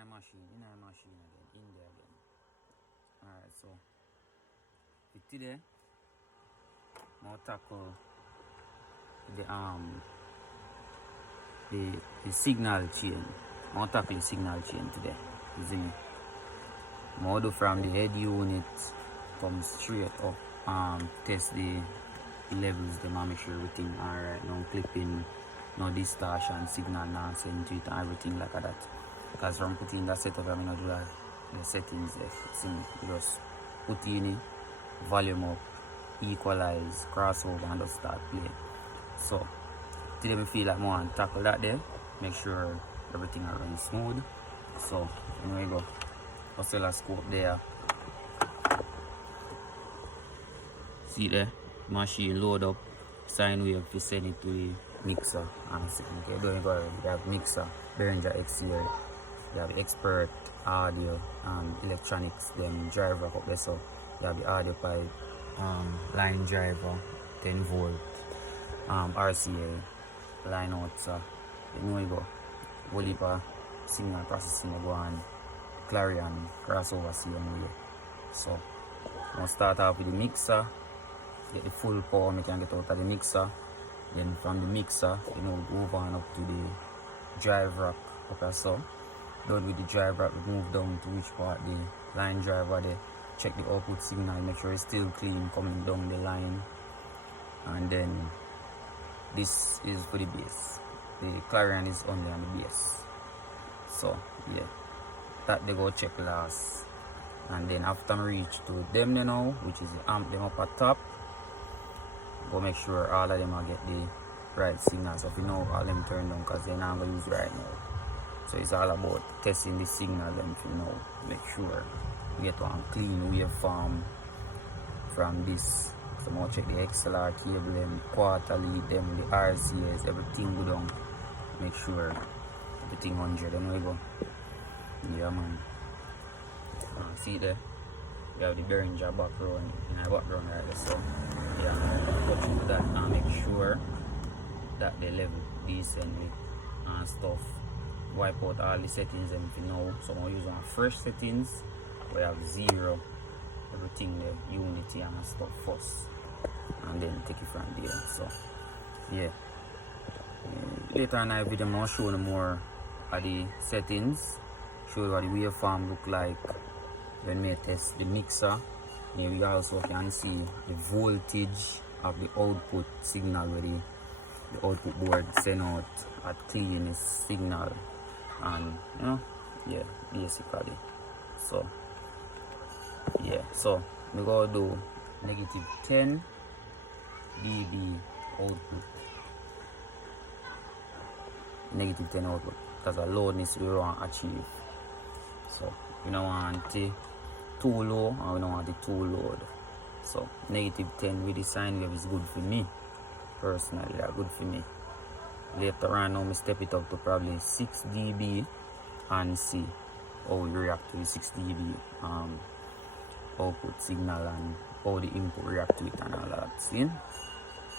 a machine again, in there again. Alright, so for today, I'll tackle the signal chain. I'll tackle the signal chain today. You see me? I'll do from the head unit, come straight up, test the levels, them and make sure everything alright, no clipping, no distortion, signal nonsense to it and everything like that. Because from putting that setup, I'm gonna do that, the settings there. See me? Just put in it, volume up, equalize, crossover, and just start playing. So today we feel like more and tackle that there, make sure everything are running smooth. So here we go. Oscilloscope there. See there? Machine load up, sine wave to send it to the mixer. And see, okay, don't go ahead. You have mixer, Behringer XL, you have expert audio, electronics, then driver up there. So you have the audio pipe, line driver, 10 volt, RCA, line out. So you know you go. Whole heap of signal processing go on, clarion, crossover same way. So we'll start off with the mixer. Get the full power we can get out of the mixer. Then from the mixer, you know, move on up to the drive rack. Okay, so done with the drive rack, we move down to which part the line driver there. Check the output signal, make sure it's still clean coming down the line. And then this is for the bass. The clarion is only on the bass. So yeah, that they go check last. And then after I reach to them now, which is the amp them up at top, go make sure all of them will get the right signal. So if you know all them turn down because they're not going to use right now. So it's all about testing the signal and if you know, make sure you get one clean waveform from this. So I'm check the XLR cable, them quarter lead, them the RCAs, everything go down. Make sure everything 100. Then we go. Yeah man. See there? We have the Behringer background in the background right there. So yeah, go through that and make sure that the level decently and stuff. Wipe out all the settings and if you know. So I'm using fresh settings. We have 0, everything there, unity and stuff first. And then take it from there. So yeah. Later in the video I'll show you more of the settings. Show you what the waveform look like when we test the mixer. Here we also can see the voltage of the output signal where the output board send out at clean signal, and you know, yeah, basically. So yeah, so we go do negative 10 dB output, negative 10 output, because the loudness we want to achieve. So we don't want it too low and we don't want it too low. So negative 10 with the sine wave is good for me. Personally, they're good for me. Later on now, I step it up to probably 6 dB and see how we react to the 6 dB output signal and how the input react to it and all that. See?